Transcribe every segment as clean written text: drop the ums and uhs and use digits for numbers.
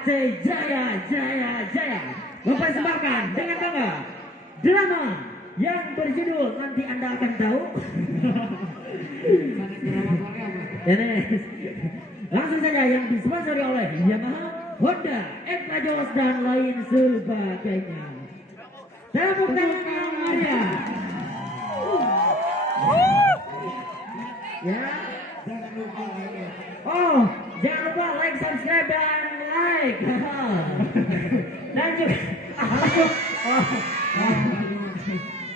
Aceh Jaya mempersembahkan dengan bangga drama yang berjudul nanti Anda akan tahu. Ini langsung saja yang disponsori oleh Yamaha, Honda, Ekajos dan lain sebagainya. Tepuk tangan yang meriah. Ya. Oh, jangan lupa like, subscribe dan like. Dan juga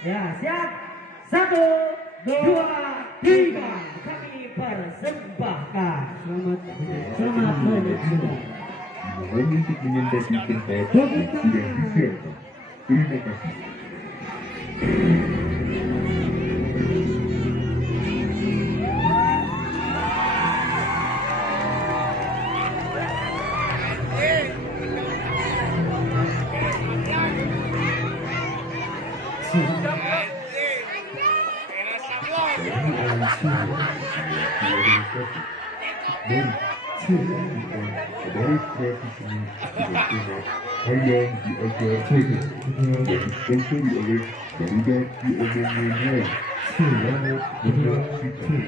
ya, siap. 1, 2, 3. Kami persembahkan. Selamat menyaksikan. Mohon untuk menempati tempat yang sudah disiapkan. Terima kasih. Hayang diajar saja dan disponsori oleh Barudak Diomongin. Selamat menyaksikan.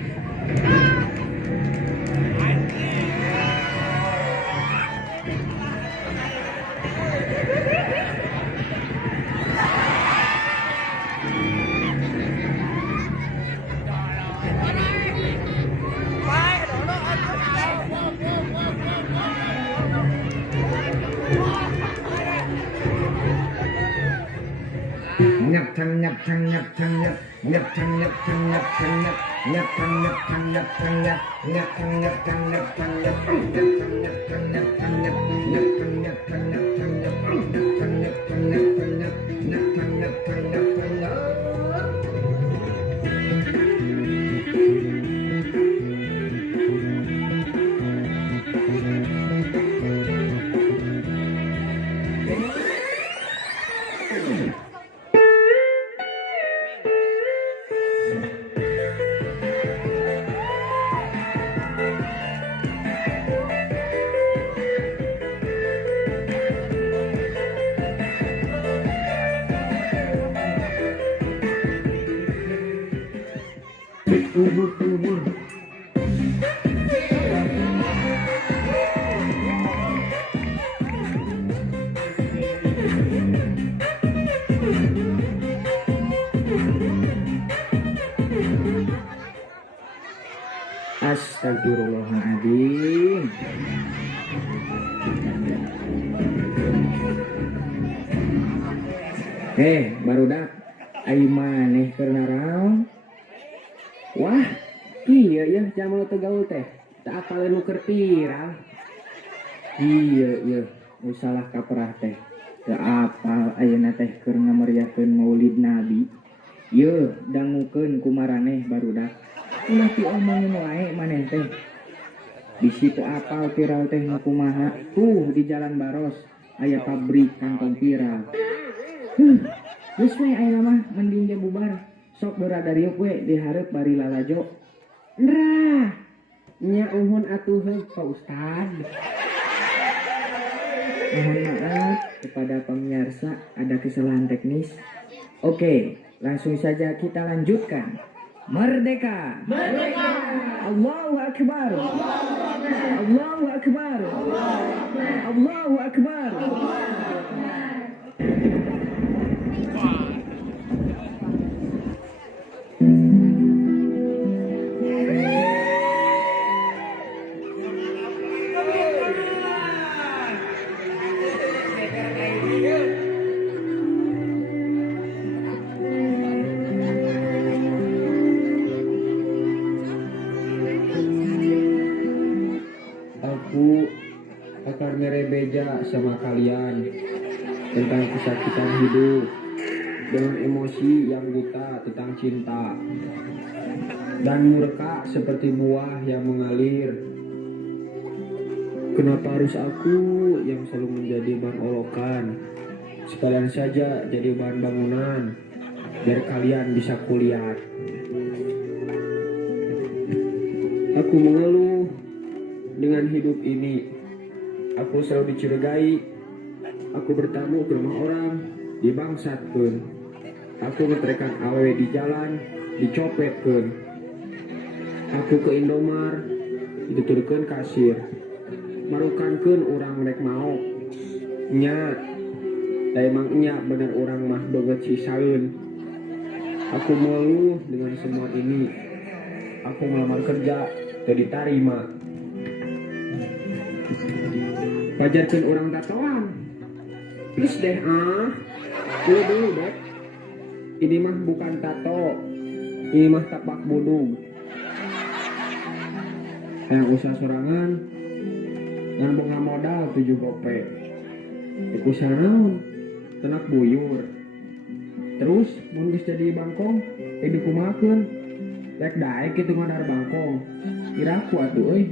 Astagfirullahaladzim. Barudak ayo maneh keur naraon. Wah, iya ya jamal teu gaul teh. Tak apal nu keur viral. Iya, usalah kaprah teh. Teu apal ayeuna teh keur ngameriahkeun Maulid Nabi. Ye, dangukeun ku maraneh barudak. Ulah diomongin wae maneh teh. Bisi teu apal viral teh nu kumaha. Tuh di Jalan Baros aya pabrik kantong viral. Geus we aya mah mending ge bubar. Sok beradariuk we dihareup bari lalajo. Ndrah. Nya uhun atuh Pak Ustad. Mohon maaf kepada pemirsa ada kesalahan teknis. Oke, langsung saja kita lanjutkan. Merdeka! Merdeka! Allahu Akbar! Allahu Akbar! Allahu Akbar! Akan merebeja sama kalian tentang kesakitan hidup dengan emosi yang buta tentang cinta dan murka seperti buah yang mengalir. Kenapa harus aku yang selalu menjadi bahan olokan? Sekalian saja jadi bahan bangunan biar kalian bisa kuliah. Aku mengeluh dengan hidup ini. Aku selalu dicurigai. Aku bertamu ke rumah orang, dibangsatkeun. Aku ngetrekan awewe di jalan, dicopetkeun. Aku ke Indomar, dituturkeun kasir. Marukankeun urang rek maok. Nya, da emang nya bener urang mah beget sisaeun. Aku mengeluh dengan semua ini. Aku melamar kerja, teu ditarima. Pajarkeun orang tatoan. Please deh dulu deh. Ini mah bukan tato. Ini mah tapak budug. Yang usaha sorangan, yang bunga modal 7 gope. Iku sanaon, tenak buyur. Terus mun geus jadi bangkong, dikumakeun. Rek daek kitu ngadar bangkong. Iraku atuh euy.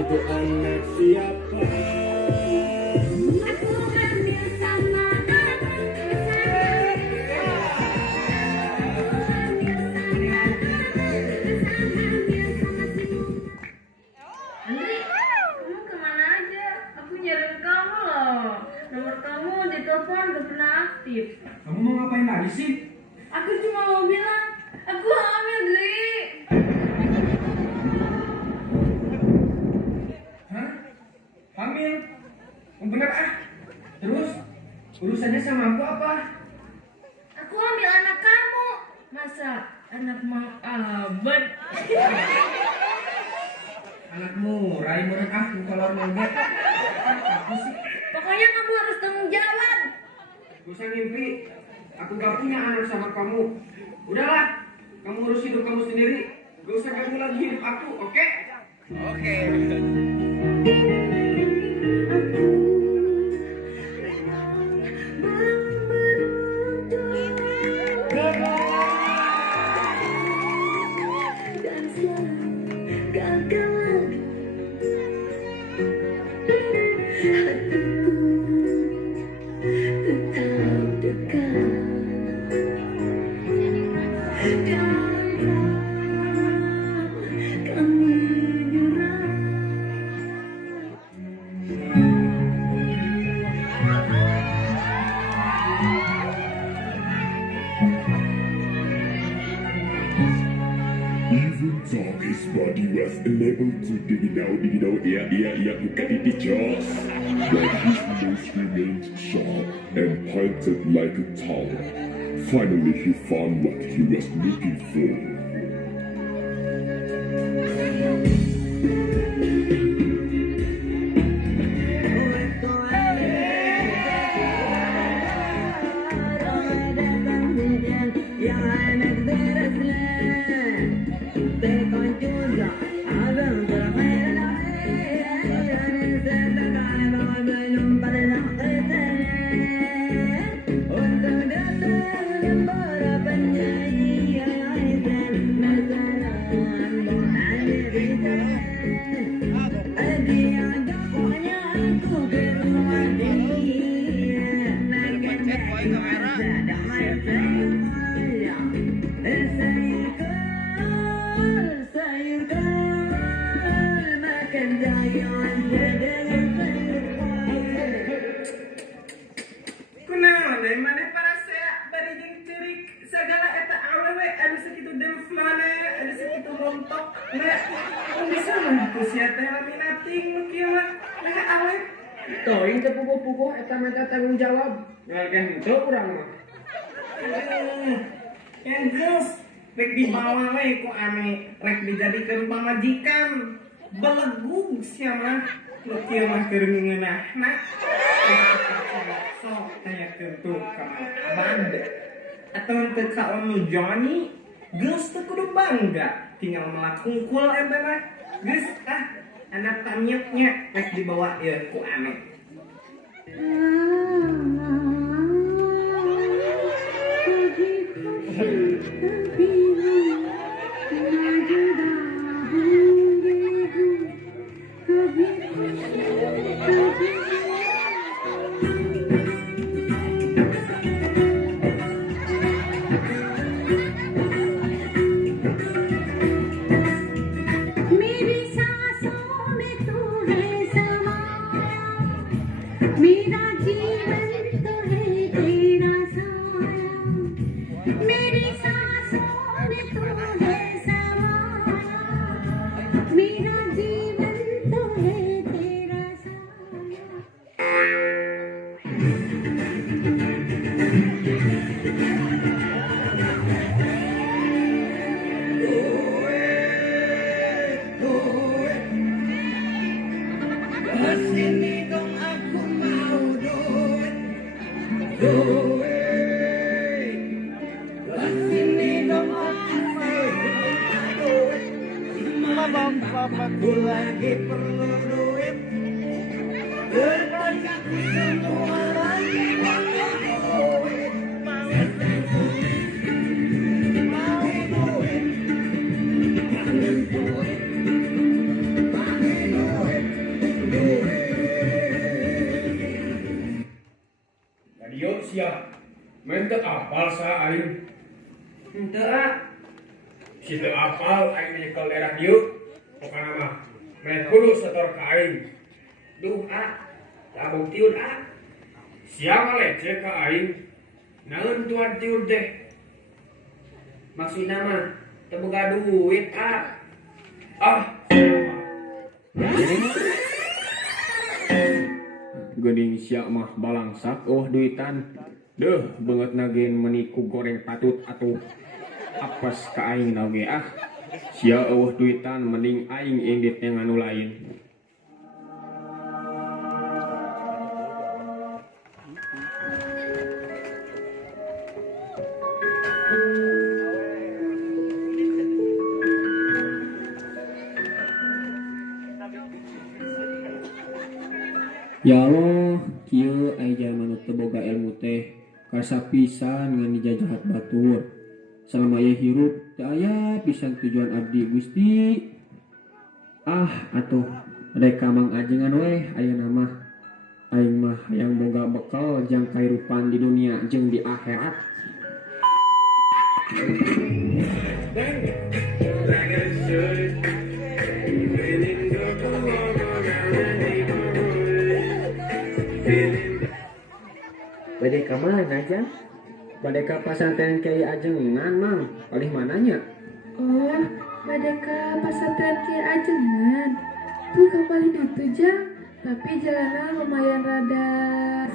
Itu anak siapa? Andri, kamu kemana aja? Aku nyariin kamu loh. Nomor kamu di telepon gak pernah aktif. Kamu mau ngapain lagi sih? Aku cuma mau bilang, aku hamil, Dri. Hah? Hamil? Bener ah? Terus? Urusannya sama aku apa? Aku ambil anak kamu. Masa anak Mang Abad? Anakmu, Rai meureun ah kolor mangga. Apa sih? Pokoknya kamu harus tanggung jawab. Gak usah ngimpi. Aku gak punya anak sama kamu. Udahlah, kamu urus hidup kamu sendiri. Gak usah ganggu lagi hidup aku, oke? Oke. Even though his body was unable to dig it out, yeah, look at it, Jaws. But his nose remained sharp and pointed like a tower. Finally, he found what he was looking for. Kunaon dari mana para saya bari jeung ceurik sagala eta awewe anu sakitu demflana anu sakitu rontok na bisa mah ku sia teh laminating nu kieu mah nah awet Toing teu puguh-puguh eta mah tanggung jawab. Ngalgeh henteu urang mah. yang geus rek dibawa we ku ame rek dijadikeun pamajikan belegug sia mah nu kieu mah keur ngeunahna sok tanya tentu ka Abad atau teu ka Om Johnny geus teu kudu bangga tinggal melakungkul eta mah geus anak tamiatnya pas dibawa ya ku aneh. मेरी सांसों में तू है समाया, मेरा जीवन तो है तेरा साया। मेरी सांसों में तू है समाया, मेरा जीवन तो है तेरा साया। Kesini dong aku mau duit. Kesini dong aku mau duit. Mamaku lagi perlu duit. Berkatku semua lagi perlu duit. Mau duit. Radio siap. Mente apal sa aing. Henteu ah. Si teu apal aing nyekel daerah dieu. Pokona mah meneh kudu setor ka aing. Duh ah. Tak buktiun ah. Siapa leceh ka aing? Naon tuan tiur teh? Maksudna mah teu boga duit ah. Ah, Geuning sia mah balangsak duitan. Deuh beungeut nagen meniku goreng patut atuh. Apes ka aing oge ah. Sia duitan mending aing indit yang anu lain. Ya Allah, kieu aya jalma nu teu boga ilmu teh karasa pisan ngan dijajahat batur. Salama ieu hirup teu aya pisan tujuan abdi Gusti. Ah, atuh reka mang ajengan we ayeuna mah. Aing mah hayang boga bekal jang kahirupan di dunia jeung di akhirat. bade ka mana Jang? Bade ka pasantren Kiai Ajengan mang, palih mananya? Oh, pada ke pesantren Kiai Ajengan. Tuh kapalin itu Jang, tapi jalannya lumayan rada.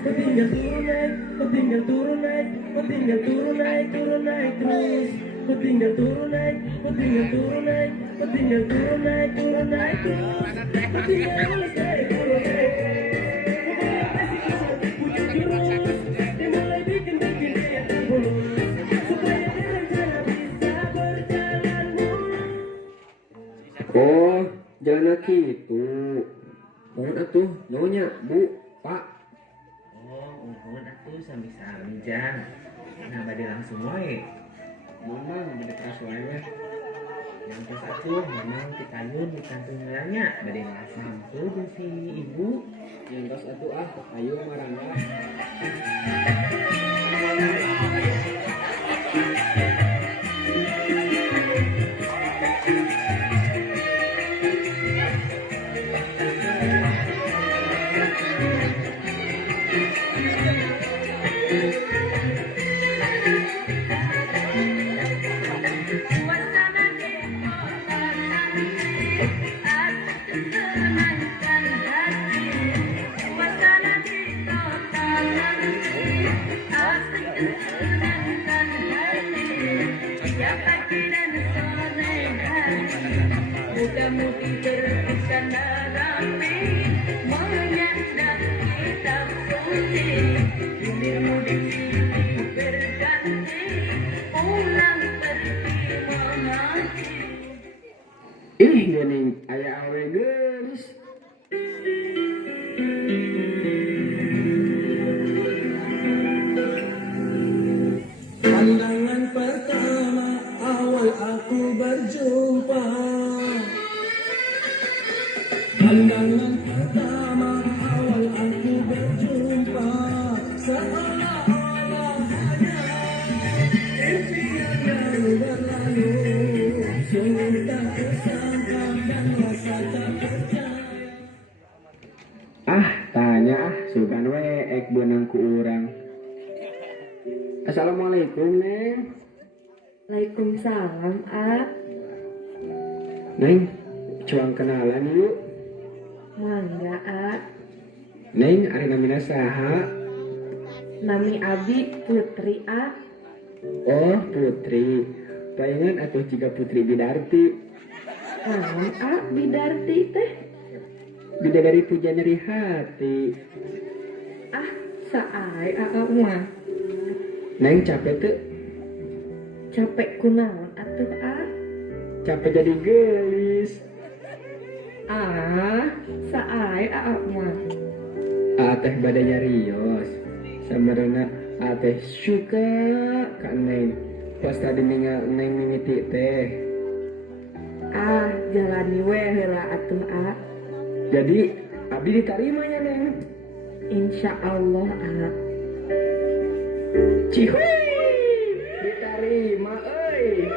Tinggal turun naik, tinggal turun naik, tinggal turun naik, turun naik terus. Tinggal turun naik, tinggal turun naik, tinggal turun naik, turun naik terus. Tinggal terus naik, turun naik. Dimulai bikin-bikin dia terbolong, supaya rencana bisa berjalan mulus. Oh, jalan kitu. Mohon atuh, nyonya, Bu, Pak. Oh, uhun atuh sami-sami Jang. Nah, bade langsung wae. Mamang bade keras wae we. Yang terus atuh memang pitayun di kantung nanya bade langsung tuh si ibu. Yang tos atuh ah, ayo marangga. Tanya sugan we ek benang ku urang. Assalamualaikum Neng. Waalaikumsalam, A. Neng, cuang kenalan yuk. Mangga, A. Neng, ari namina saha? Nami Abi Putri, A. Oh, Putri. Palingan atuh jika Putri Bidarti. Naon, A, Bidarti teh? Bidadari puja nyeri hati. Ah, saai, A mah. Neng capek tuh. Capek kunaon atuh, A? Capek jadi gelis. Ah, saai, A mah. Teh badanya Rios. Sabarana teh suka ka Neng. Pas tadi ninggal Neng mimiti teh. Ah, jalani we heula atuh, A. Jadi abdi ditarimanya Neng. Insya Allah, A. Cihui diterima euy.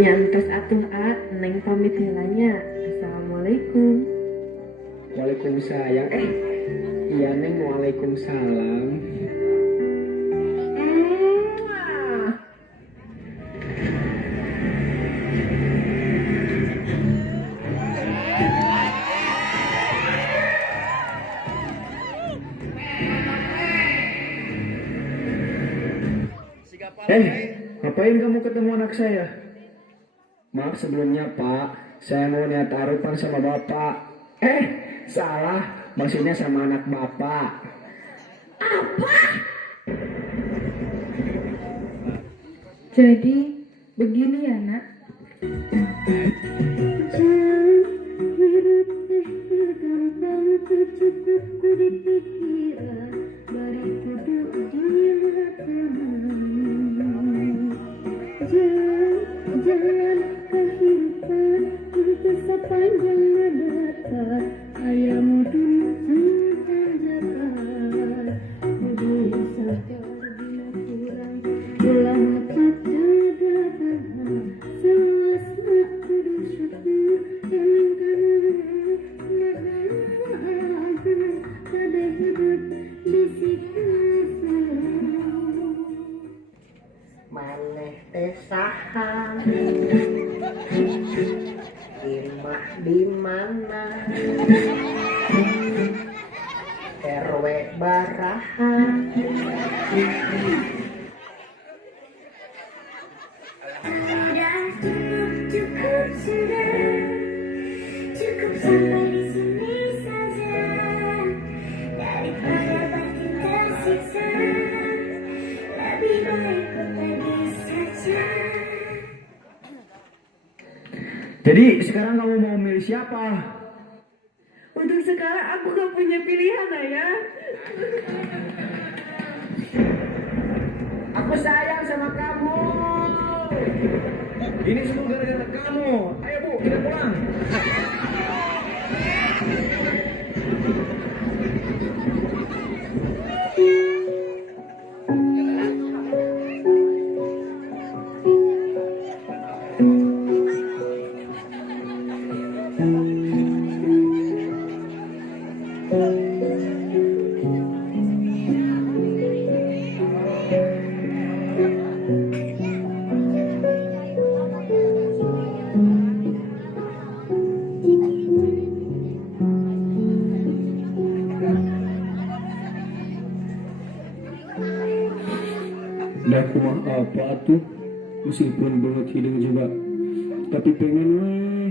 Nyantos atuh, A. Neng pamit heulanya. Assalamualaikum. Waalaikumsalam. Iya Neng, waalaikumsalam. Ngapain kamu ketemu anak saya? Maaf sebelumnya Pak, saya mau niat taruhan sama Bapak. Salah, maksudnya sama anak Bapak. Jadi, begini ya, Nak. Jalan kehidupan untuk sepanjang mendapat ayam mudun tanjakan berdiri sadar bila kurang ulang pada dadah seluas kudu syukur dengan pada hidup di maneh teh saha imah di mana RW baraha cukup sudah cukup sampai di sini saja daripada batin tersiksa lebih baik kau pergi saja. Jadi sekarang kamu mau milih siapa? Untuk sekarang aku gak punya pilihan, Ayah. Aku sayang sama kamu. Ini semua gara-gara kamu. Ayo Bu, kita pulang. Dah kumah apa tuh, meskipun belut hidung juga, tapi pengen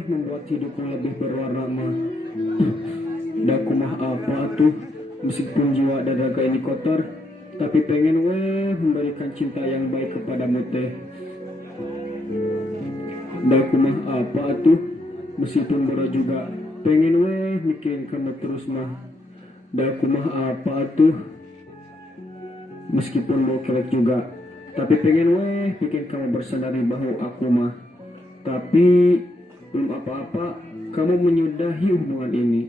membuat hidupku lebih berwarna mah. Dah kumah apa tuh, meskipun jiwa dan raga ini kotor, tapi pengen memberikan cinta yang baik kepadamu teh. Dah kumah apa tuh, meskipun bodoh juga, pengen mikirin kamu terus mah. Dah kumah apa tuh, meskipun mau kelek juga, tapi pengen bikin kamu bersandar di bahu aku mah. Tapi belum apa-apa, kamu menyudahi hubungan ini.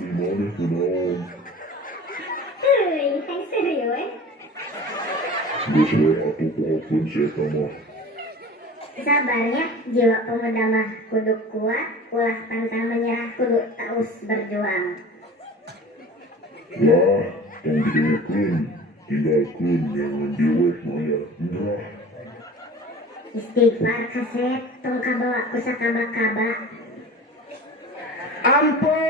Gimana kenaon? Hei, yang serius? Biasanya aku pohon si Eta mah. Sabarnya, jiwa pemuda mah kudu kuat, ulah pantang menyerah, kudu terus berjuang. Lah, tong didewekeun, tinggalkeun yang ngediwek maya nyerah. Istighfar kasep, tong kabawa kusakaba-kaba. Ampun.